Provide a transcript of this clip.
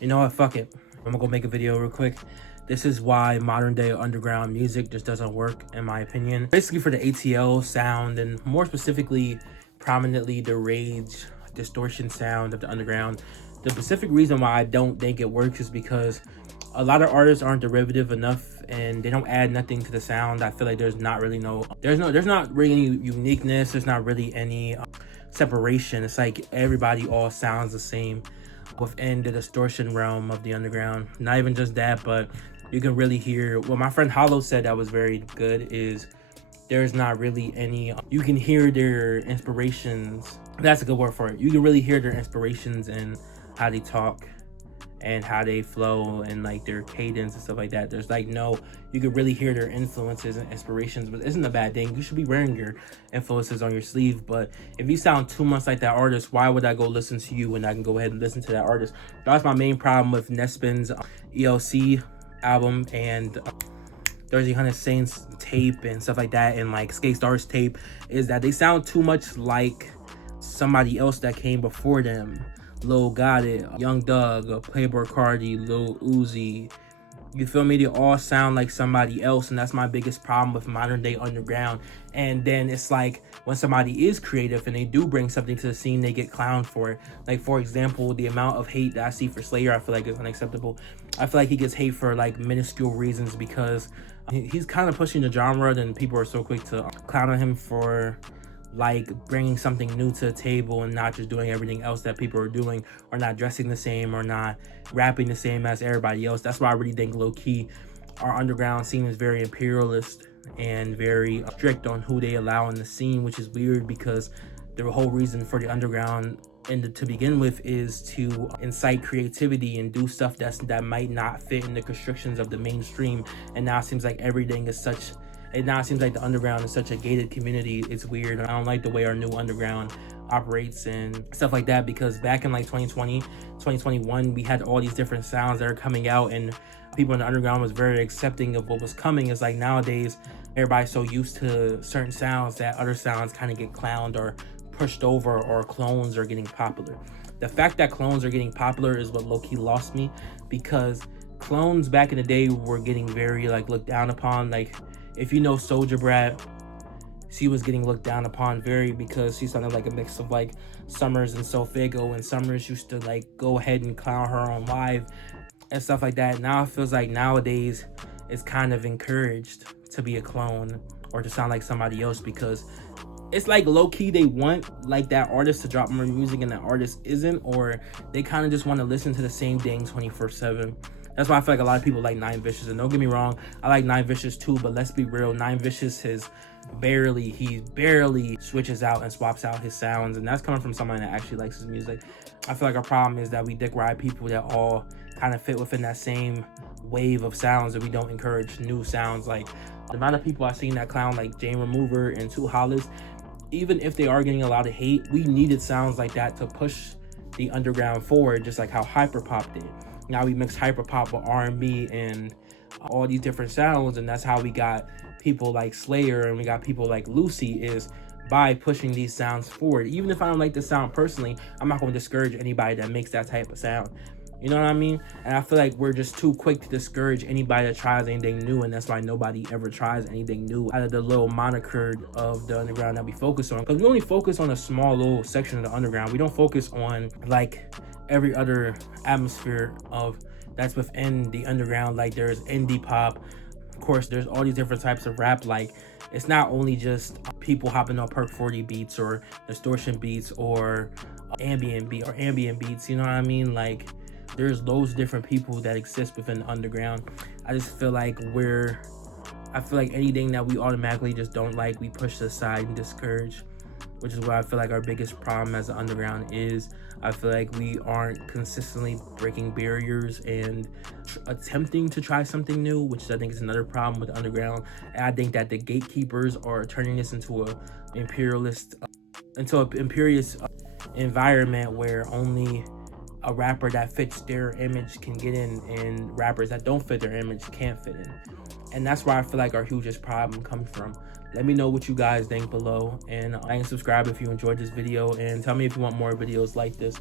You know what? Fuck it. I'm gonna go make a video real quick. This is why modern day underground music just doesn't work, in my opinion. Basically for the ATL sound, and more specifically, prominently the rage, distortion sound of the underground. The specific reason why I don't think it works is because a lot of artists aren't derivative enough and they don't add nothing to the sound. I feel like there's not really any uniqueness. There's not really any separation. It's like everybody all sounds the same within the distortion realm of the underground. Not even just that, but you can really hear what my friend Hollow said that was very good is there's not really any, you can hear their inspirations. That's a good word for it. You can really hear their inspirations and how they talk and how they flow and like their cadence and stuff like that. There's like you can really hear their influences and inspirations, but it isn't a bad thing. You should be wearing your influences on your sleeve. But if you sound too much like that artist, why would I go listen to you when I can go ahead and listen to that artist? That's my main problem with Nespin's ELC album and Thursday Hunter Saints tape and stuff like that, and like Skate Stars tape, is that they sound too much like somebody else that came before them. Lil Gotti, Young Doug, Playboy Cardi, Lil Uzi. You feel me? They all sound like somebody else, and that's my biggest problem with modern day underground. And then it's like when somebody is creative and they do bring something to the scene, they get clowned for it. Like for example, the amount of hate that I see for Slayer, I feel like is unacceptable. I feel like he gets hate for like minuscule reasons because he's kind of pushing the genre, and people are so quick to clown on him for like bringing something new to the table and not just doing everything else that people are doing, or not dressing the same, or not rapping the same as everybody else. That's why I really think low-key our underground scene is very imperialist and very strict on who they allow in the scene, which is weird because the whole reason for the underground to begin with is to incite creativity and do stuff that might not fit in the constrictions of the mainstream. And now it seems like everything is such, it now seems like the underground is such a gated community. It's weird. I don't like the way our new underground operates and stuff like that, because back in like 2020, 2021, we had all these different sounds that are coming out, and people in the underground was very accepting of what was coming. It's like nowadays, everybody's so used to certain sounds that other sounds kind of get clowned or pushed over, or clones are getting popular. The fact that clones are getting popular is what low-key lost me, because clones back in the day were getting very like looked down upon. Like if you know Soulja Brat, she was getting looked down upon very because she sounded like a mix of like Summers and Sofago, and Summers used to like go ahead and clown her on live and stuff like that. Now it feels like nowadays it's kind of encouraged to be a clone or to sound like somebody else, because it's like low-key they want like that artist to drop more music and that artist isn't, or they kind of just want to listen to the same thing 24/7. That's why I feel like a lot of people like Nine Vicious, and don't get me wrong, I like Nine Vicious too, but let's be real, Nine Vicious he barely switches out and swaps out his sounds, and that's coming from someone that actually likes his music. I feel like our problem is that we dick ride people that all kind of fit within that same wave of sounds, and we don't encourage new sounds. Like the amount of people I've seen that clown like Jane Remover and Two Hollis, even if they are getting a lot of hate, we needed sounds like that to push the underground forward, just like how hyperpop did. Now we mix hyperpop with R&B and all these different sounds, and that's how we got people like Slayer and we got people like Lucy, is by pushing these sounds forward. Even if I don't like the sound personally, I'm not going to discourage anybody that makes that type of sound. You know what I mean? And I feel like we're just too quick to discourage anybody that tries anything new, and that's why nobody ever tries anything new out of the little moniker of the underground that we focus on. Because we only focus on a small little section of the underground. We don't focus on like every other atmosphere of that's within the underground. Like there's indie pop, of course there's all these different types of rap. Like it's not only just people hopping on Perk 40 beats or distortion beats or ambient beats, you know what I mean? Like there's those different people that exist within the underground. I just feel like anything that we automatically just don't like, we push aside and discourage, which is what I feel like our biggest problem as the underground is. I feel like we aren't consistently breaking barriers and attempting to try something new, which I think is another problem with the underground. And I think that the gatekeepers are turning this into an imperious environment where only a rapper that fits their image can get in, and rappers that don't fit their image can't fit in. And that's where I feel like our hugest problem comes from. Let me know what you guys think below, and like and subscribe if you enjoyed this video, and tell me if you want more videos like this.